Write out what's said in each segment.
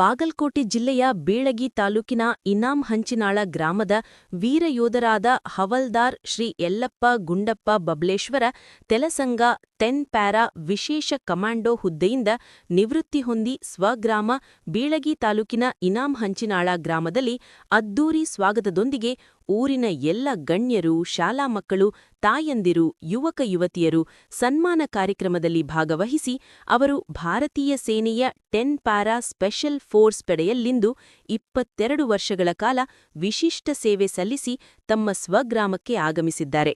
ಬಾಗಲಕೋಟೆ ಜಿಲ್ಲೆಯ ಬೀಳಗಿ ತಾಲೂಕಿನ ಇನಾಂ ಹಂಚಿನಾಳ ಗ್ರಾಮದ ವೀರಯೋಧರಾದ ಹವಲ್ದಾರ್ ಶ್ರೀ ಯಲ್ಲಪ್ಪ ಗುಂಡಪ್ಪ ಬಬ್ಲೇಶ್ವರ ತೆಲಸಂಗ 10 ಪ್ಯಾರಾ ವಿಶೇಷ ಕಮಾಂಡೋ ಹುದ್ದೆಯಿಂದ ನಿವೃತ್ತಿ ಹೊಂದಿ ಸ್ವಗ್ರಾಮ ಬೀಳಗಿ ತಾಲೂಕಿನ ಇನಾಂ ಹಂಚಿನಾಳ ಗ್ರಾಮದಲ್ಲಿ ಅದ್ದೂರಿ ಸ್ವಾಗತದೊಂದಿಗೆ ಊರಿನ ಎಲ್ಲ ಗಣ್ಯರು, ಶಾಲಾ ಮಕ್ಕಳು, ತಾಯಂದಿರು, ಯುವಕ ಯುವತಿಯರು ಸನ್ಮಾನ ಕಾರ್ಯಕ್ರಮದಲ್ಲಿ ಭಾಗವಹಿಸಿ ಅವರು ಭಾರತೀಯ ಸೇನೆಯ 10 ಪ್ಯಾರಾ ಸ್ಪೆಷಲ್ ಫೋರ್ಸ್ ಪಡೆಯಲ್ಲಿಂದು 22 ವರ್ಷಗಳ ಕಾಲ ವಿಶಿಷ್ಟ ಸೇವೆ ಸಲ್ಲಿಸಿ ತಮ್ಮ ಸ್ವಗ್ರಾಮಕ್ಕೆ ಆಗಮಿಸಿದ್ದಾರೆ.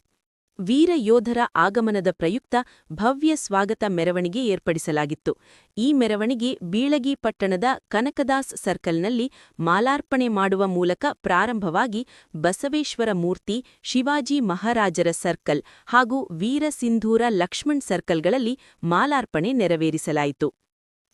ವೀರ ಯೋಧರ ಆಗಮನದ ಪ್ರಯುಕ್ತ ಭವ್ಯ ಸ್ವಾಗತ ಮೆರವಣಿಗೆ ಏರ್ಪಡಿಸಲಾಗಿತ್ತು. ಈ ಮೆರವಣಿಗೆ ಬೀಳಗಿ ಪಟ್ಟಣದ ಕನಕದಾಸ್ ಸರ್ಕಲ್ನಲ್ಲಿ ಮಾಲಾರ್ಪಣೆ ಮಾಡುವ ಮೂಲಕ ಪ್ರಾರಂಭವಾಗಿ ಬಸವೇಶ್ವರ ಮೂರ್ತಿ, ಶಿವಾಜಿ ಮಹಾರಾಜರ ಸರ್ಕಲ್ ಹಾಗೂ ವೀರಸಿಂಧೂರ ಲಕ್ಷ್ಮಣ್ ಸರ್ಕಲ್ಗಳಲ್ಲಿ ಮಾಲಾರ್ಪಣೆ ನೆರವೇರಿಸಲಾಯಿತು.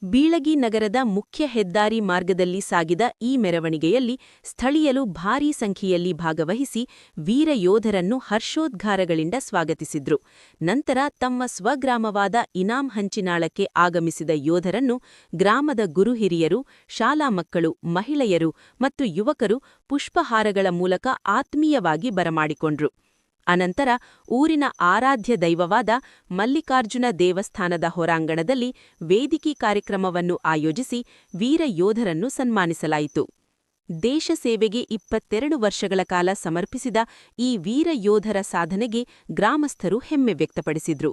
ಬೀಳಗಿ ನಗರದ ಮುಖ್ಯ ಹೆದ್ದಾರಿ ಮಾರ್ಗದಲ್ಲಿ ಸಾಗಿದ ಈ ಮೆರವಣಿಗೆಯಲ್ಲಿ ಸ್ಥಳೀಯರು ಭಾರೀ ಸಂಖ್ಯೆಯಲ್ಲಿ ಭಾಗವಹಿಸಿ ವೀರ ಯೋಧರನ್ನು ಹರ್ಷೋದ್ಗಾರಗಳಿಂದ ಸ್ವಾಗತಿಸಿದ್ರು. ನಂತರ ತಮ್ಮ ಸ್ವಗ್ರಾಮವಾದ ಇನಾಂ ಹಂಚಿನಾಳಕ್ಕೆ ಆಗಮಿಸಿದ ಯೋಧರನ್ನು ಗ್ರಾಮದ ಗುರುಹಿರಿಯರು, ಶಾಲಾ ಮಕ್ಕಳು, ಮಹಿಳೆಯರು ಮತ್ತು ಯುವಕರು ಪುಷ್ಪಹಾರಗಳ ಮೂಲಕ ಆತ್ಮೀಯವಾಗಿ ಬರಮಾಡಿಕೊಂಡ್ರು. ಅನಂತರ ಊರಿನ ಆರಾಧ್ಯ ದೈವವಾದ ಮಲ್ಲಿಕಾರ್ಜುನ ದೇವಸ್ಥಾನದ ಹೊರಾಂಗಣದಲ್ಲಿ ವೇದಿಕೆ ಕಾರ್ಯಕ್ರಮವನ್ನು ಆಯೋಜಿಸಿ ವೀರ ಯೋಧರನ್ನು ಸನ್ಮಾನಿಸಲಾಯಿತು. ದೇಶ ಸೇವೆಗೆ 22 ವರ್ಷಗಳ ಕಾಲ ಸಮರ್ಪಿಸಿದ ಈ ವೀರ ಯೋಧರ ಸಾಧನೆಗೆ ಗ್ರಾಮಸ್ಥರು ಹೆಮ್ಮೆ ವ್ಯಕ್ತಪಡಿಸಿದ್ರು.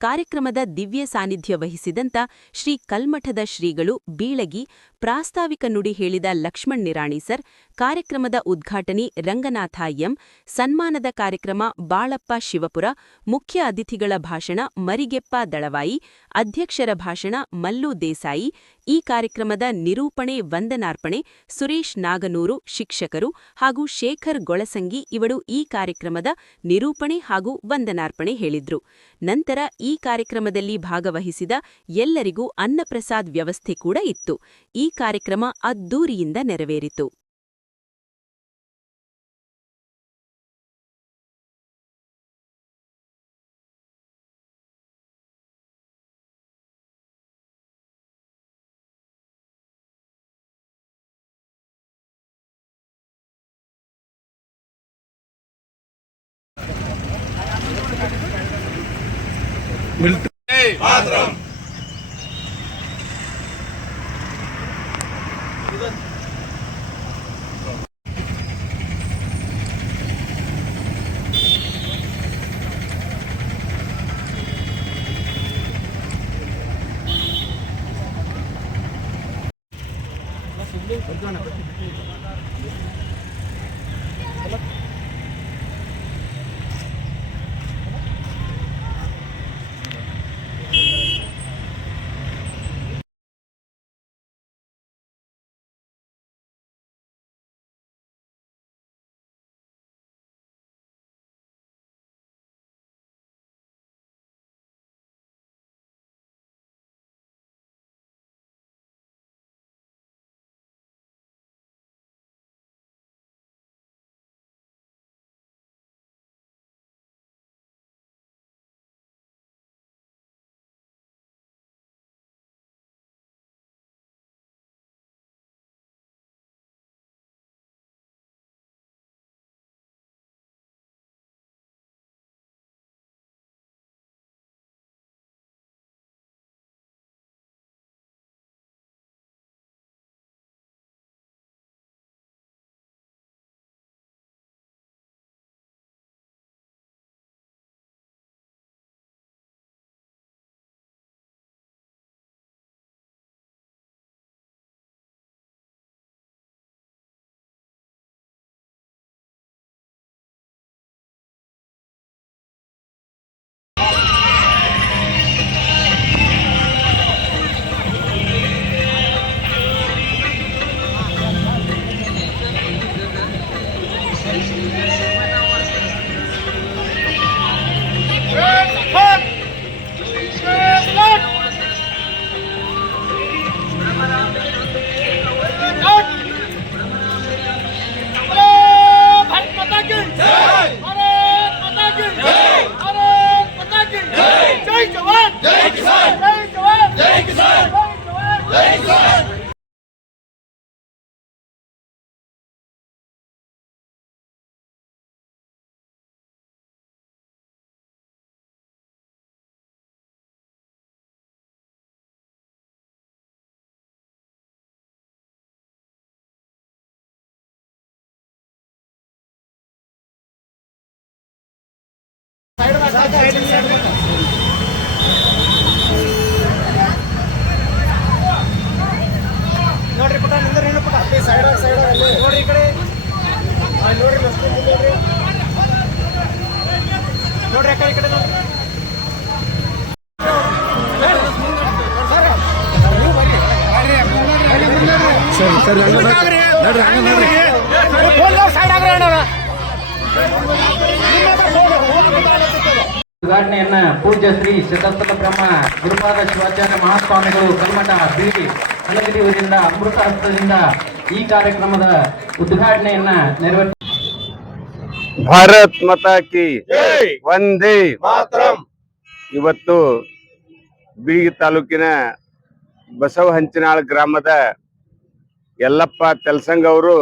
ಕಾರ್ಯಕ್ರಮದ ದಿವ್ಯ ಸಾನ್ನಿಧ್ಯ ವಹಿಸಿದಂತ ಶ್ರೀ ಕಲ್ಮಠದ ಶ್ರೀಗಳು ಬೀಳಗಿ ಪ್ರಾಸ್ತಾವಿಕ ನುಡಿ ಹೇಳಿದ ಲಕ್ಷ್ಮಣ್ ನಿರಾಣಿ ಸರ್, ಕಾರ್ಯಕ್ರಮದ ಉದ್ಘಾಟನೆ ರಂಗನಾಥ ಎಂ, ಸನ್ಮಾನದ ಕಾರ್ಯಕ್ರಮ ಬಾಳಪ್ಪ ಶಿವಪುರ, ಮುಖ್ಯ ಅತಿಥಿಗಳ ಭಾಷಣ ಮರಿಗೆಪ್ಪ ದಳವಾಯಿ, ಅಧ್ಯಕ್ಷರ ಭಾಷಣ ಮಲ್ಲು ದೇಸಾಯಿ, ಈ ಕಾರ್ಯಕ್ರಮದ ನಿರೂಪಣೆ ವಂದನಾರ್ಪಣೆ ಸುರೇಶ್ ನಾಗನೂರು ಶಿಕ್ಷಕರು ಹಾಗೂ ಶೇಖರ್ ಗೊಳಸಂಗಿ ಇವರು ಈ ಕಾರ್ಯಕ್ರಮದ ನಿರೂಪಣೆ ಹಾಗೂ ವಂದನಾರ್ಪಣೆ ಹೇಳಿದ್ರು. ನಂತರ ಈ ಕಾರ್ಯಕ್ರಮದಲ್ಲಿ ಭಾಗವಹಿಸಿದ ಎಲ್ಲರಿಗೂ ಅನ್ನಪ್ರಸಾದ್ ವ್ಯವಸ್ಥೆ ಕೂಡ ಇತ್ತು. ಈ ಕಾರ್ಯಕ್ರಮ ಅದ್ದೂರಿಯಿಂದ ನೆರವೇರಿತು. ನೋಡ್ರಿ ಪುಟ ನಿಂದ್ರಿ ಪುಟ ಸೈಡ್ ನೋಡ್ರಿ ಈ ಕಡೆ ನೋಡ್ರಿ ನೋಡ್ರಿ ಈ ಕಡೆ ನೋಡ್ರಿ ಸರಿ ಉದ್ಘಾಟನೆಯನ್ನ ಪೂಜ್ಯ ಶ್ರೀ ಶತಸ್ಥಲ ಬ್ರಹ್ಮ ಗುರುಪಾದ ಶಿವಾಚಾರ್ಯ ಮಹಾಸ್ವಾಮಿಗಳು ಕಲ್ಮಠ ಬೀಡಿ ಕಲಗಡಿ ಅವರಿಂದ ಅಮೃತ ಹಸ್ತದಿಂದ ಈ ಕಾರ್ಯಕ್ರಮದ ಉದ್ಘಾಟನೆಯನ್ನ ನೆರವೇರಿಸ ಭಾರತ್ ಮಾತಾ ಕಿ ವಂದೇ ಮಾತರಂ. ಇವತ್ತು ಬೀಗಿ ತಾಲೂಕಿನ ಬಸವಹಂಚಿನಾಳ್ ಗ್ರಾಮದ ಯಲ್ಲಪ್ಪ ತೆಲಸಂಗ ಅವರು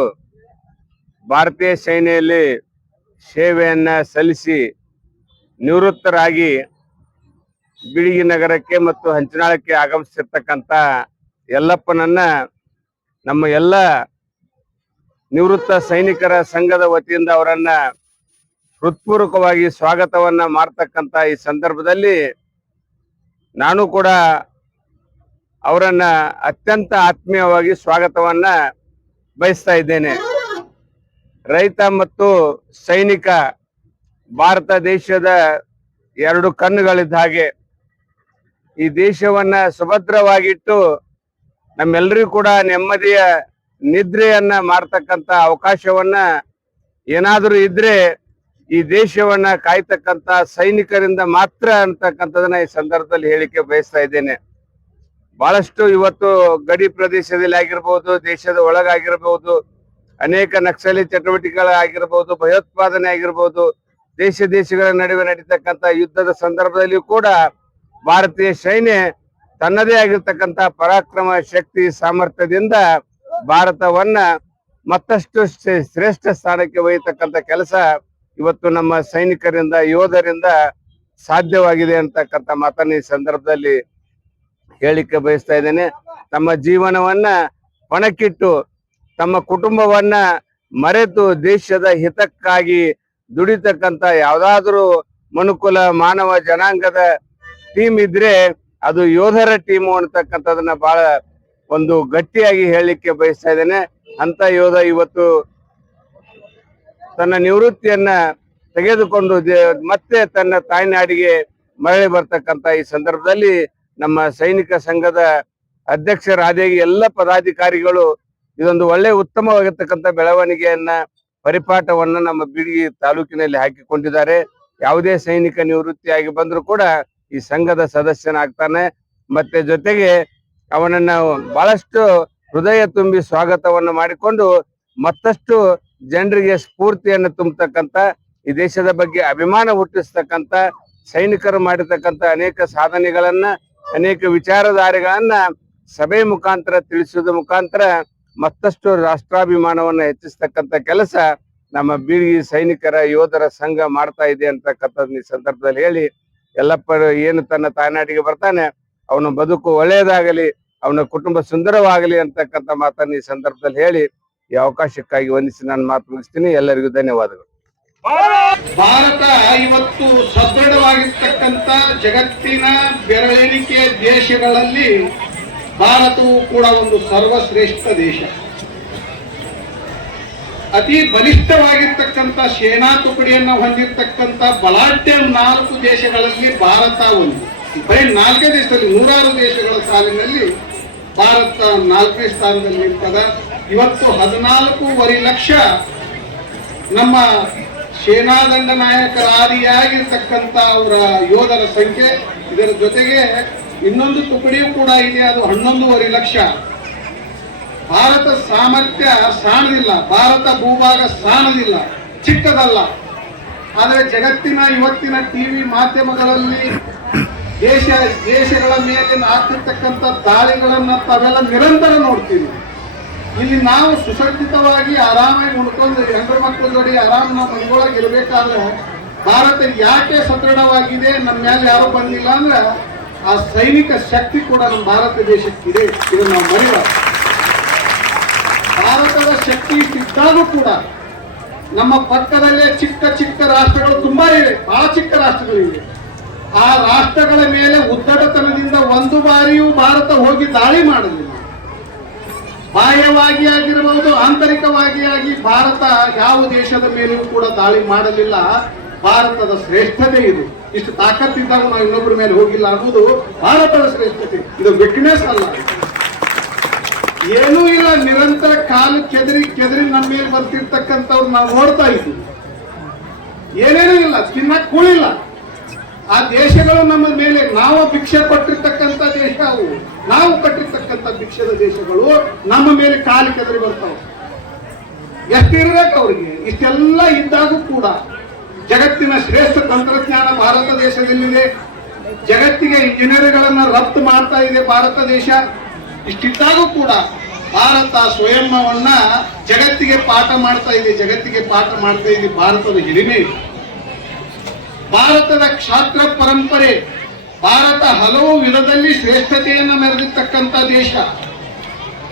ಭಾರತೀಯ ಸೇನೆಯಲ್ಲಿ ಸೇವೆಯನ್ನ ಸಲ್ಲಿಸಿ ನಿವೃತ್ತರಾಗಿ ಬೀಳಿಗಿ ನಗರಕ್ಕೆ ಮತ್ತು ಹಂಚಿನಾಳಕ್ಕೆ ಆಗಮಿಸಿರ್ತಕ್ಕಂಥ ಯಲ್ಲಪ್ಪನನ್ನ ನಮ್ಮ ಎಲ್ಲ ನಿವೃತ್ತ ಸೈನಿಕರ ಸಂಘದ ವತಿಯಿಂದ ಅವರನ್ನ ಹೃತ್ಪೂರ್ವಕವಾಗಿ ಸ್ವಾಗತವನ್ನ ಮಾಡ್ತಕ್ಕಂಥ ಈ ಸಂದರ್ಭದಲ್ಲಿ ನಾನು ಕೂಡ ಅವರನ್ನ ಅತ್ಯಂತ ಆತ್ಮೀಯವಾಗಿ ಸ್ವಾಗತವನ್ನ ಬಯಸ್ತಾ ಇದ್ದೇನೆ. ರೈತ ಮತ್ತು ಸೈನಿಕ ಭಾರತ ದೇಶದ ಎರಡು ಕಣ್ಣುಗಳಿದ್ದ ಹಾಗೆ ಈ ದೇಶವನ್ನ ಸುಭದ್ರವಾಗಿಟ್ಟು ನಮ್ಮೆಲ್ಲರಿಗೂ ಕೂಡ ನೆಮ್ಮದಿಯ ನಿದ್ರೆಯನ್ನ ಮಾಡ್ತಕ್ಕಂಥ ಅವಕಾಶವನ್ನ ಏನಾದರೂ ಇದ್ರೆ ಈ ದೇಶವನ್ನ ಕಾಯ್ತಕ್ಕಂಥ ಸೈನಿಕರಿಂದ ಮಾತ್ರ ಅಂತಕ್ಕಂಥದನ್ನ ಈ ಸಂದರ್ಭದಲ್ಲಿ ಹೇಳಿಕೆ ಬಯಸ್ತಾ ಇದ್ದೇನೆ. ಬಹಳಷ್ಟು ಇವತ್ತು ಗಡಿ ಪ್ರದೇಶದಲ್ಲಿ ಆಗಿರ್ಬೋದು, ದೇಶದ ಒಳಗಾಗಿರ್ಬೋದು, ಅನೇಕ ನಕ್ಸಲಿ ಚಟುವಟಿಕೆಗಳಾಗಿರ್ಬೋದು, ಭಯೋತ್ಪಾದನೆ ಆಗಿರ್ಬೋದು, ದೇಶಗಳ ನಡುವೆ ನಡೀತಕ್ಕಂಥ ಯುದ್ಧದ ಸಂದರ್ಭದಲ್ಲಿಯೂ ಕೂಡ ಭಾರತೀಯ ಸೈನ್ಯ ತನ್ನದೇ ಆಗಿರ್ತಕ್ಕಂಥ ಪರಾಕ್ರಮ ಶಕ್ತಿ ಸಾಮರ್ಥ್ಯದಿಂದ ಭಾರತವನ್ನ ಮತ್ತಷ್ಟು ಶ್ರೇಷ್ಠ ಸ್ಥಾನಕ್ಕೆ ಒಯ್ಯತಕ್ಕಂಥ ಕೆಲಸ ಇವತ್ತು ನಮ್ಮ ಸೈನಿಕರಿಂದ ಯೋಧರಿಂದ ಸಾಧ್ಯವಾಗಿದೆ ಅಂತಕ್ಕಂಥ ಮಾತನ್ನ ಈ ಸಂದರ್ಭದಲ್ಲಿ ಹೇಳಿಕೆ ಬಯಸ್ತಾ ಇದ್ದೇನೆ. ತಮ್ಮ ಜೀವನವನ್ನ ಪಣಕ್ಕಿಟ್ಟು ತಮ್ಮ ಕುಟುಂಬವನ್ನ ಮರೆತು ದೇಶದ ಹಿತಕ್ಕಾಗಿ ದುಡಿತಕ್ಕಂಥ ಯಾವ್ದಾದ್ರೂ ಮನುಕುಲ ಮಾನವ ಜನಾಂಗದ ಟೀಮ್ ಇದ್ರೆ ಅದು ಯೋಧರ ಟೀಮು ಅಂತಕ್ಕಂಥದನ್ನ ಬಹಳ ಒಂದು ಗಟ್ಟಿಯಾಗಿ ಹೇಳಲಿಕ್ಕೆ ಬಯಸ್ತಾ ಇದ್ದೇನೆ. ಅಂತ ಯೋಧ ಇವತ್ತು ತನ್ನ ನಿವೃತ್ತಿಯನ್ನ ತೆಗೆದುಕೊಂಡು ಮತ್ತೆ ತನ್ನ ತಾಯ್ನಾಡಿಗೆ ಮರಳಿ ಬರ್ತಕ್ಕಂಥ ಈ ಸಂದರ್ಭದಲ್ಲಿ ನಮ್ಮ ಸೈನಿಕ ಸಂಘದ ಅಧ್ಯಕ್ಷರಾದ ಎಲ್ಲ ಪದಾಧಿಕಾರಿಗಳು ಇದೊಂದು ಒಳ್ಳೆ ಉತ್ತಮವಾಗಿರ್ತಕ್ಕಂಥ ಬೆಳವಣಿಗೆಯನ್ನ ಪರಿಪಾಠವನ್ನ ನಮ್ಮ ಬೀಳಿಗಿ ತಾಲೂಕಿನಲ್ಲಿ ಹಾಕಿಕೊಂಡಿದ್ದಾರೆ. ಯಾವುದೇ ಸೈನಿಕ ನಿವೃತ್ತಿಯಾಗಿ ಬಂದ್ರು ಕೂಡ ಈ ಸಂಘದ ಸದಸ್ಯನಾಗ್ತಾನೆ. ಮತ್ತೆ ಜೊತೆಗೆ ಅವನನ್ನ ಬಹಳಷ್ಟು ಹೃದಯ ತುಂಬಿ ಸ್ವಾಗತವನ್ನು ಮಾಡಿಕೊಂಡು ಮತ್ತಷ್ಟು ಜನರಿಗೆ ಸ್ಫೂರ್ತಿಯನ್ನು ತುಂಬತಕ್ಕಂಥ, ಈ ದೇಶದ ಬಗ್ಗೆ ಅಭಿಮಾನ ಹುಟ್ಟಿಸ್ತಕ್ಕಂಥ, ಸೈನಿಕರು ಮಾಡಿರ್ತಕ್ಕಂಥ ಅನೇಕ ಸಾಧನೆಗಳನ್ನ, ಅನೇಕ ವಿಚಾರಧಾರೆಗಳನ್ನ ಸಭೆ ಮುಖಾಂತರ ತಿಳಿಸುವುದ ಮುಖಾಂತರ ಮತ್ತಷ್ಟು ರಾಷ್ಟ್ರಾಭಿಮಾನವನ್ನ ಹೆಚ್ಚಿಸ್ತಕ್ಕಂಥ ಕೆಲಸ ನಮ್ಮ ಬೀಳಿಗಿ ಸೈನಿಕರ ಯೋಧರ ಸಂಘ ಮಾಡ್ತಾ ಇದೆ ಅಂತಕ್ಕಂಥದ್ದು ಈ ಸಂದರ್ಭದಲ್ಲಿ ಹೇಳಿ, ಯಲ್ಲಪ್ಪ ಏನು ತನ್ನ ತಾಯ್ನಾಡಿಗೆ ಬರ್ತಾನೆ ಅವನ ಬದುಕು ಒಳ್ಳೆಯದಾಗಲಿ, ಅವನ ಕುಟುಂಬ ಸುಂದರವಾಗಲಿ ಅಂತಕ್ಕಂಥ ಮಾತನ್ನ ಈ ಸಂದರ್ಭದಲ್ಲಿ ಹೇಳಿ ಈ ಅವಕಾಶಕ್ಕಾಗಿ ವಂದಿಸಿ ನಾನು ಮಾತು ಮುಗಿಸ್ತೀನಿ. ಎಲ್ಲರಿಗೂ ಧನ್ಯವಾದಗಳು. ಭಾರತ ಇವತ್ತು ಸದೃಢವಾಗಿರ್ತಕ್ಕಂಥ ಜಗತ್ತಿನ ಬೆರಳೆಣಿಕೆ ದೇಶಗಳಲ್ಲಿ ಭಾರತವು ಕೂಡ ಒಂದು ಸರ್ವಶ್ರೇಷ್ಠ ದೇಶ. ಅತಿ ಬಲಿಷ್ಠವಾಗಿರ್ತಕ್ಕಂಥ ಸೇನಾ ತುಕಡಿಯನ್ನು ಹೊಂದಿರತಕ್ಕಂಥ ಬಲಾಢ್ಯ 4 ದೇಶಗಳಲ್ಲಿ ಭಾರತ ಒಂದು. ಬರೀ 4 ದೇಶದಲ್ಲಿ 106 ದೇಶಗಳ ಸಾಲಿನಲ್ಲಿ ಭಾರತ 4ನೇ ಸ್ಥಾನದಲ್ಲಿ ಇರ್ತದೆ. ಇವತ್ತು 14.5 ಲಕ್ಷ ನಮ್ಮ ಸೇನಾದಂಡ ನಾಯಕರಾದಿಯಾಗಿರ್ತಕ್ಕಂಥ ಅವರ ಯೋಧರ ಸಂಖ್ಯೆ. ಇದರ ಜೊತೆಗೆ ಇನ್ನೊಂದು ತುಕಡಿಯೂ ಕೂಡ ಇದೆ, ಅದು 11.5 ಲಕ್ಷ. ಭಾರತ ಸಾಮರ್ಥ್ಯ ಸಾಣದಿಲ್ಲ, ಭಾರತ ಭೂಭಾಗ ಸಾಣದಿಲ್ಲ, ಚಿಕ್ಕದಲ್ಲ. ಆದರೆ ಜಗತ್ತಿನ ಇವತ್ತಿನ ಟಿವಿ ಮಾಧ್ಯಮಗಳಲ್ಲಿ ದೇಶಗಳ ಮೇಲೆ ಆಗ್ತಿರ್ತಕ್ಕಂಥ ದಾಳಿಗಳನ್ನ ತಾವೆಲ್ಲ ನಿರಂತರ ನೋಡ್ತೀವಿ. ಇಲ್ಲಿ ನಾವು ಸುಸಜ್ಜಿತವಾಗಿ ಆರಾಮಾಗಿ ಉಣ್ಕೊಂಡು ಹೆಣ್ಣು ಮಕ್ಕಳ ಜೋಡಿ ಆರಾಮ್ ನಾವು ಮನೆಯೊಳಗೆ ಇರಬೇಕಾದ್ರೆ ಭಾರತ ಯಾಕೆ ಸದೃಢವಾಗಿದೆ, ನಮ್ಮ ಮೇಲೆ ಯಾರು ಬಂದಿಲ್ಲ ಅಂದ್ರೆ ಆ ಸೈನಿಕ ಶಕ್ತಿ ಕೂಡ ನಮ್ಮ ಭಾರತ ದೇಶಕ್ಕಿದೆ. ಇದನ್ನು ನಾವು ಮರೆಯಬಾರದು. ಭಾರತದ ಶಕ್ತಿ ಇದ್ದಾಗೂ ಕೂಡ ನಮ್ಮ ಪಕ್ಕದಲ್ಲೇ ಚಿಕ್ಕ ಚಿಕ್ಕ ರಾಷ್ಟ್ರಗಳು ತುಂಬಾ ಇವೆ, ಬಹಳ ಚಿಕ್ಕ ರಾಷ್ಟ್ರಗಳಿವೆ. ಆ ರಾಷ್ಟ್ರಗಳ ಮೇಲೆ ಉದ್ದಟತನದಿಂದ ಒಂದು ಬಾರಿಯೂ ಭಾರತ ಹೋಗಿ ದಾಳಿ ಮಾಡಲಿಲ್ಲ. ಬಾಹ್ಯವಾಗಿ ಆಗಿರಬಹುದು, ಆಂತರಿಕವಾಗಿ ಆಗಿ ಭಾರತ ಯಾವ ದೇಶದ ಮೇಲೆಯೂ ಕೂಡ ದಾಳಿ ಮಾಡಲಿಲ್ಲ. ಭಾರತದ ಶ್ರೇಷ್ಠತೆ ಇದು. ಇಷ್ಟು ತಾಕತ್ತಿದ್ದಾಗ ನಾವು ಇನ್ನೊಬ್ಬರ ಮೇಲೆ ಹೋಗಿಲ್ಲ ಅನ್ನೋದು ಭಾರತದ ಶ್ರೇಷ್ಠತೆ. ಇದು ವೀಕ್ನೆಸ್ ಅಲ್ಲ, ಏನೂ ಇಲ್ಲ. ನಿರಂತರ ಕಾಲು ಕೆದರಿ ನಮ್ಮ ಮೇಲೆ ಬರ್ತಿರ್ತಕ್ಕಂಥವ್ರು ನಾವು ನೋಡ್ತಾ ಇದ್ದೀವಿ. ಏನೇನೂ ಇಲ್ಲ, ತಿನ್ನಕ್ ಕೂಳಿಲ್ಲ. ಆ ದೇಶಗಳು ನಮ್ಮ ಮೇಲೆ, ನಾವು ಭಿಕ್ಷೆ ಪಟ್ಟಿರ್ತಕ್ಕಂಥ ದೇಶ ಅವು, ನಾವು ಕಟ್ಟಿರ್ತಕ್ಕಂಥ ಭಿಕ್ಷದ ದೇಶಗಳು ನಮ್ಮ ಮೇಲೆ ಕಾಲು ಕೆದರಿ ಬರ್ತಾವೆ. ಎಷ್ಟಿರ್ಬೇಕು ಅವ್ರಿಗೆ? ಇಷ್ಟೆಲ್ಲ ಇದ್ದಾಗೂ ಕೂಡ ಜಗತ್ತಿನ ಶ್ರೇಷ್ಠ ತಂತ್ರಜ್ಞಾನ ಭಾರತ ದೇಶದಲ್ಲಿದೆ. ಜಗತ್ತಿಗೆ ಇಂಜಿನಿಯರ್ಗಳನ್ನ ರಫ್ತು ಮಾಡ್ತಾ ಇದೆ ಭಾರತ ದೇಶ. ಇಷ್ಟಿದ್ದಾಗೂ ಕೂಡ ಭಾರತ ಸ್ವಯಂವನ್ನ ಜಗತ್ತಿಗೆ ಪಾಠ ಮಾಡ್ತಾ ಇದೆ. ಭಾರತದ ಹಿರಿಮೆ, ಭಾರತದ ಕ್ಷಾತ್ರ ಪರಂಪರೆ. ಭಾರತ ಹಲವು ವಿಧದಲ್ಲಿ ಶ್ರೇಷ್ಠತೆಯನ್ನು ಮೆರೆದಿರ್ತಕ್ಕಂಥ ದೇಶ.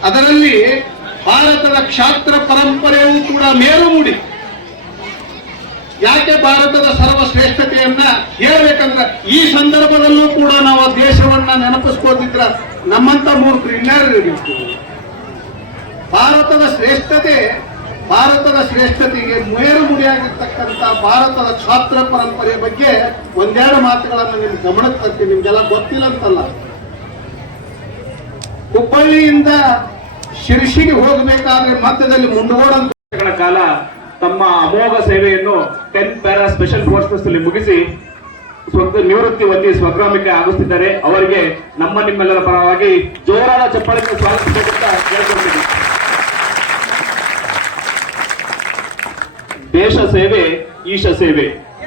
ಅದರಲ್ಲಿ ಭಾರತದ ಕ್ಷಾತ್ರ ಪರಂಪರೆಯೂ ಕೂಡ ಮೇಲುಮುಡಿ. ಯಾಕೆ ಭಾರತದ ಸರ್ವಶ್ರೇಷ್ಠತೆಯನ್ನ ಹೇಳ್ಬೇಕಂದ್ರೆ ಈ ಸಂದರ್ಭದಲ್ಲೂ ಕೂಡ ನಾವು ದೇಶವನ್ನ ನೆನಪಿಸ್ಕೋತಿದ್ರ ನಮ್ಮಂತ ಮೂರ್ಖರು ಇನ್ಯಾರು ಇರಬೇಕು? ಭಾರತದ ಶ್ರೇಷ್ಠತೆಗೆ ಮೇರುಮುಡಿಯಾಗಿರ್ತಕ್ಕಂಥ ಭಾರತದ ಕ್ಷಾತ್ರ ಪರಂಪರೆಯ ಬಗ್ಗೆ ಒಂದೆರಡು ಮಾತುಗಳನ್ನು ನಿಮ್ಗೆ ಗಮನಕ್ಕೆ ತರ್ತೀನಿ. ನಿಮ್ಗೆಲ್ಲ ಗೊತ್ತಿಲ್ಲ ಅಂತಲ್ಲ. ಹುಬ್ಬಳ್ಳಿಯಿಂದ ಶಿರಸಿಗೆ ಹೋಗಬೇಕಾದ್ರೆ ಮಧ್ಯದಲ್ಲಿ ಮುಂಡಗೋಡ ಕಾಲ ತಮ್ಮ ಅಮೋಘ ಸೇವೆಯನ್ನು 10 ಪ್ಯಾರಾ ಸ್ಪೆಷಲ್ ಫೋರ್ಸಸ್ ಅಲ್ಲಿ ಮುಗಿಸಿ ನಿವೃತ್ತಿ ಹೊಂದಿ ಸ್ವಗ್ರಾಮಕ್ಕೆ ಆಗುತ್ತಿದ್ದಾರೆ. ಅವರಿಗೆ ನಿಮ್ಮೆಲ್ಲರ ಪರವಾಗಿ ಜೋರಾದ ಚಪ್ಪಾಳೆಯನ್ನು ಸ್ವಾಗತಿಸಬೇಕಂತ ಕೇಳಿಕೊಳ್ತೀನಿ. ದೇಶ ಸೇವೆ ಈಶ ಸೇವೆ.